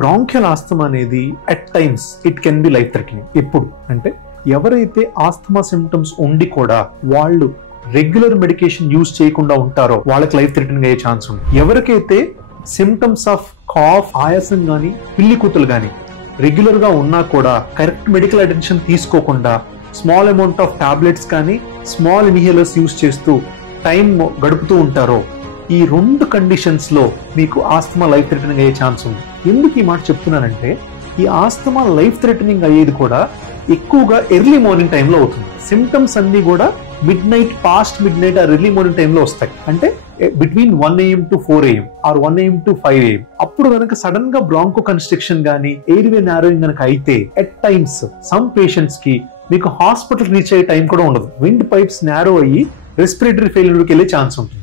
Bronchial asthma అనేది at times it can be life threatening. ఎప్పుడు అంటే ఎవరైతే ఆస్తమా సిమ్టమ్స్ ఉండి కూడా వాళ్ళు రెగ్యులర్ మెడికేషన్ యూజ్ చేయకుండా ఉంటారో వాళ్ళకి లైఫ్ థ్రెటనింగ్ అయ్యే ఛాన్స్ ఉంది. ఎవరికైతే సిమ్టమ్స్ ఆఫ్ కాఫ్, ఆయాసం గానీ పిల్లి కూతులు గానీ రెగ్యులర్ గా ఉన్నా కూడా కరెక్ట్ మెడికల్ అటెన్షన్ తీసుకోకుండా స్మాల్ అమౌంట్ ఆఫ్ టాబ్లెట్స్ కానీ స్మాల్ ఇన్హేలర్స్ యూజ్ చేస్తూ టైం గడుపుతూ ఉంటారో ఈ 2 కండిషన్స్ లో మీకు ఆస్తమా లైఫ్ థ్రెటనింగ్ అయ్యే ఛాన్స్ ఉంది. ఎందుకు ఈ మాట చెప్తున్నానంటే ఈ ఆస్తమా లైఫ్ థ్రెటనింగ్ అయ్యేది కూడా ఎక్కువగా ఎర్లీ మార్నింగ్ టైంలో అవుతుంది. సిమ్టమ్స్ అన్ని కూడా past mid night or early morning టైంలో వస్తాయి. అంటే between 1 AM to 4 AM are 1 AM to 5 AM. అప్పుడు కనుక సడన్ గా బ్రాంకో కన్స్ట్రిక్షన్ గానీ ఎయిర్వే నారోయింగ్ కనుక అయితే ఎట్ టైమ్స్ సమ్ పేషెంట్స్ కి మీకు హాస్పిటల్ రీచ్ అయ్యే టైం కూడా ఉండదు. విండ్ పైప్స్ నారో అయ్యి రెస్పిరేటరీ ఫెయిల్యూర్కి వెళ్ళే ఛాన్స్ ఉంటుంది.